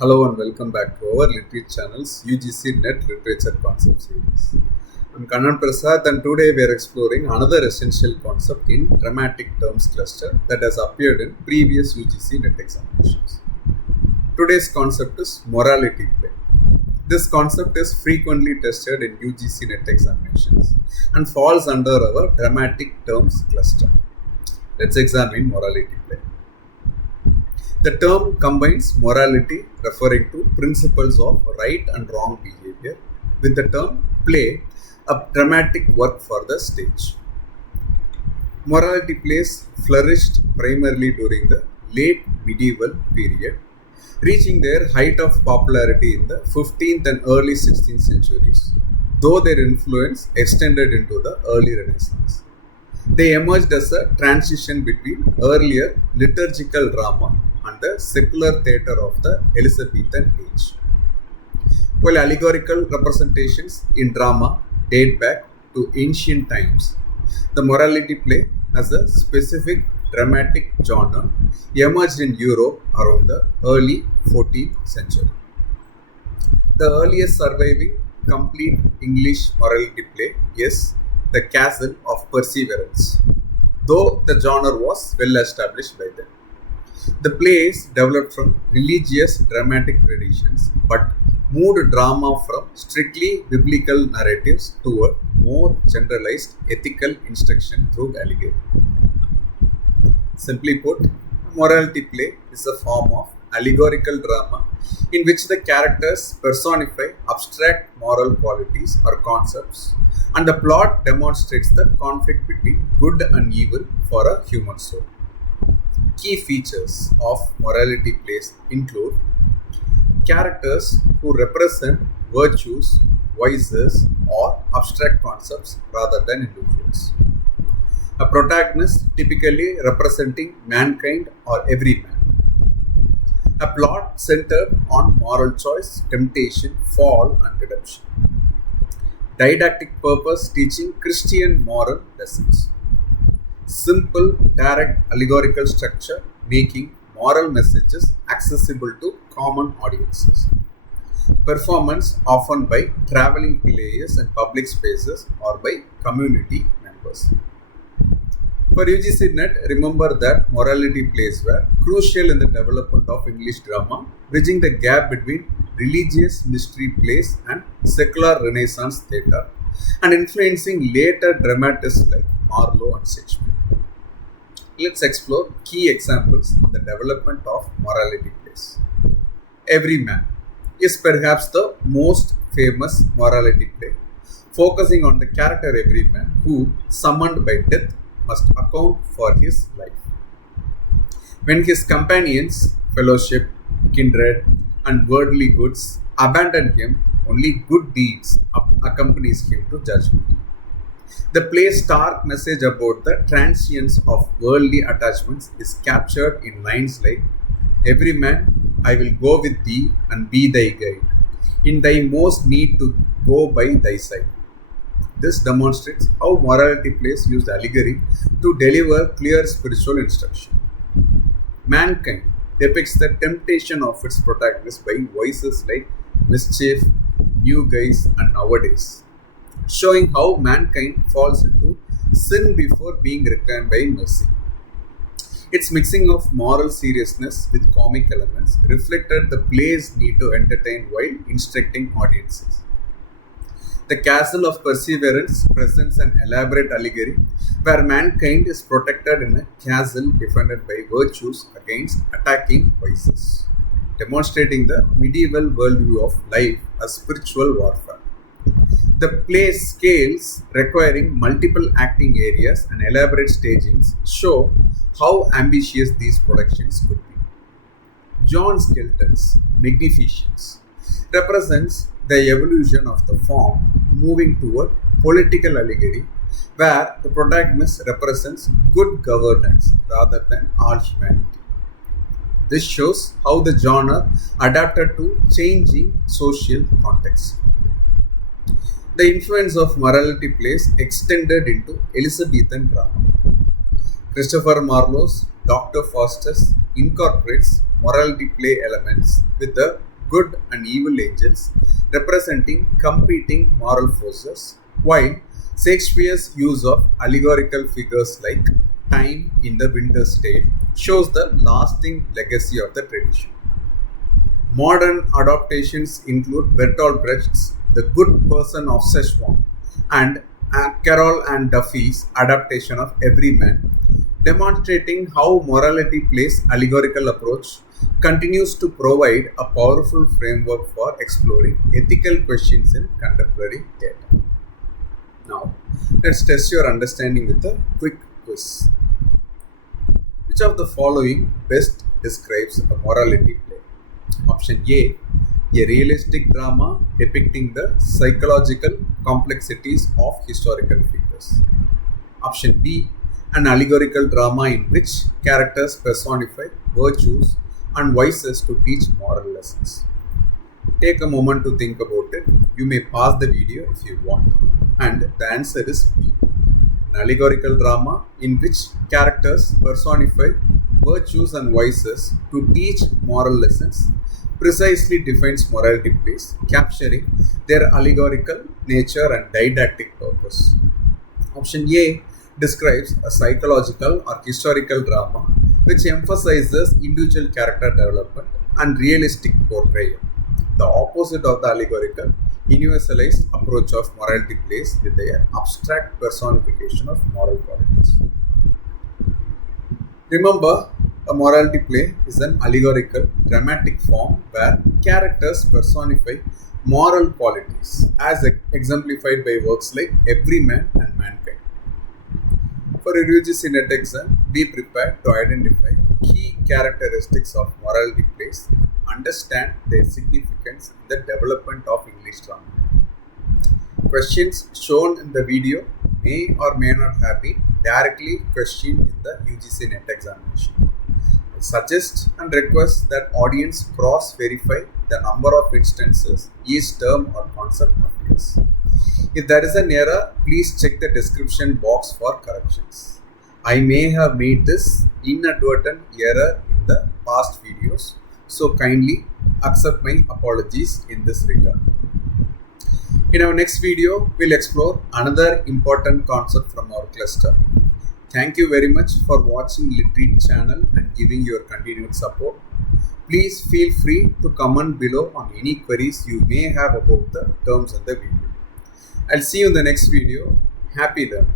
Hello and welcome back to our Literature channel's UGC NET Literature Concept Series. I'm Kannan Prasad and today we are exploring another essential concept in dramatic terms cluster that has appeared in previous UGC NET examinations. Today's concept is morality play. This concept is frequently tested in UGC NET examinations and falls under our dramatic terms cluster. Let's examine morality play. The term combines morality, referring to principles of right and wrong behavior, with the term play, a dramatic work for the stage. Morality plays flourished primarily during the late medieval period, reaching their height of popularity in the 15th and early 16th centuries, though their influence extended into the early Renaissance. They emerged as a transition between earlier liturgical drama and the secular theatre of the Elizabethan age. While allegorical representations in drama date back to ancient times, the morality play as a specific dramatic genre emerged in Europe around the early 14th century. The earliest surviving complete English morality play is The Castle of Perseverance, though the genre was well established by then. The plays developed from religious dramatic traditions but moved drama from strictly biblical narratives toward more generalized ethical instruction through allegory. Simply put, morality play is a form of allegorical drama in which the characters personify abstract moral qualities or concepts, and the plot demonstrates the conflict between good and evil for a human soul. Key features of morality plays include characters who represent virtues, vices, or abstract concepts rather than individuals. A protagonist typically representing mankind or every man. A plot centered on moral choice, temptation, fall, and redemption. Didactic purpose teaching Christian moral lessons. Simple, direct allegorical structure making moral messages accessible to common audiences. Performance often by traveling players in public spaces or by community members. For UGC NET, remember that morality plays were crucial in the development of English drama, bridging the gap between religious mystery plays and secular Renaissance theatre, and influencing later dramatists like Marlowe and Shakespeare. Let's explore key examples of the development of morality plays. Every Man is perhaps the most famous morality play, focusing on the character Everyman who, summoned by death, must account for his life. When his companions, fellowship, kindred, and worldly goods abandon him, only good deeds accompanies him to judgment. The play's stark message about the transience of worldly attachments is captured in lines like, "Every man, I will go with thee and be thy guide. In thy most need to go by thy side." This demonstrates how morality plays used allegory to deliver clear spiritual instruction. Mankind depicts the temptation of its protagonist by voices like mischief, new guise, and nowadays, showing how mankind falls into sin before being reclaimed by mercy. Its mixing of moral seriousness with comic elements reflected the play's need to entertain while instructing audiences. The Castle of Perseverance presents an elaborate allegory where mankind is protected in a castle defended by virtues against attacking vices, demonstrating the medieval worldview of life as spiritual warfare. The play's scales, requiring multiple acting areas and elaborate stagings, show how ambitious these productions could be. John Skelton's Magnificence represents the evolution of the form moving toward political allegory, where the protagonist represents good governance rather than all humanity. This shows how the genre adapted to changing social contexts. The influence of morality plays extended into Elizabethan drama. Christopher Marlowe's Dr. Faustus incorporates morality play elements with the good and evil angels representing competing moral forces, while Shakespeare's use of allegorical figures like time in the Winter's Tale shows the lasting legacy of the tradition. Modern adaptations include Bertolt Brecht's The Good Person of Szechuan and Carol and Duffy's adaptation of Everyman, demonstrating how morality play's allegorical approach continues to provide a powerful framework for exploring ethical questions in contemporary theatre. Now, let's test your understanding with a quick quiz. Which of the following best describes a morality play? Option A realistic drama depicting the psychological complexities of historical figures. Option B, an allegorical drama in which characters personify virtues and vices to teach moral lessons. Take a moment to think about it. You may pause the video if you want. And the answer is B. An allegorical drama in which characters personify virtues and vices to teach moral lessons precisely defines morality plays, capturing their allegorical nature and didactic purpose. Option A describes a psychological or historical drama which emphasizes individual character development and realistic portrayal, the opposite of the allegorical, universalized approach of morality plays with their abstract personification of moral qualities. Remember, a morality play is an allegorical, dramatic form where characters personify moral qualities as exemplified by works like Everyman and Mankind. For your UGC NET exam, be prepared to identify key characteristics of morality plays and understand their significance in the development of English drama. Questions shown in the video may or may not have been directly questioned in the UGC NET examination. I suggest and request that audience cross-verify the number of instances each term or concept appears. If there is an error, please check the description box for corrections. I may have made this inadvertent error in the past videos, so kindly accept my apologies in this regard. In our next video, we'll explore another important concept from our cluster. Thank you very much for watching Literary channel and giving your continued support. Please feel free to comment below on any queries you may have about the terms in the video. I'll see you in the next video. Happy learning.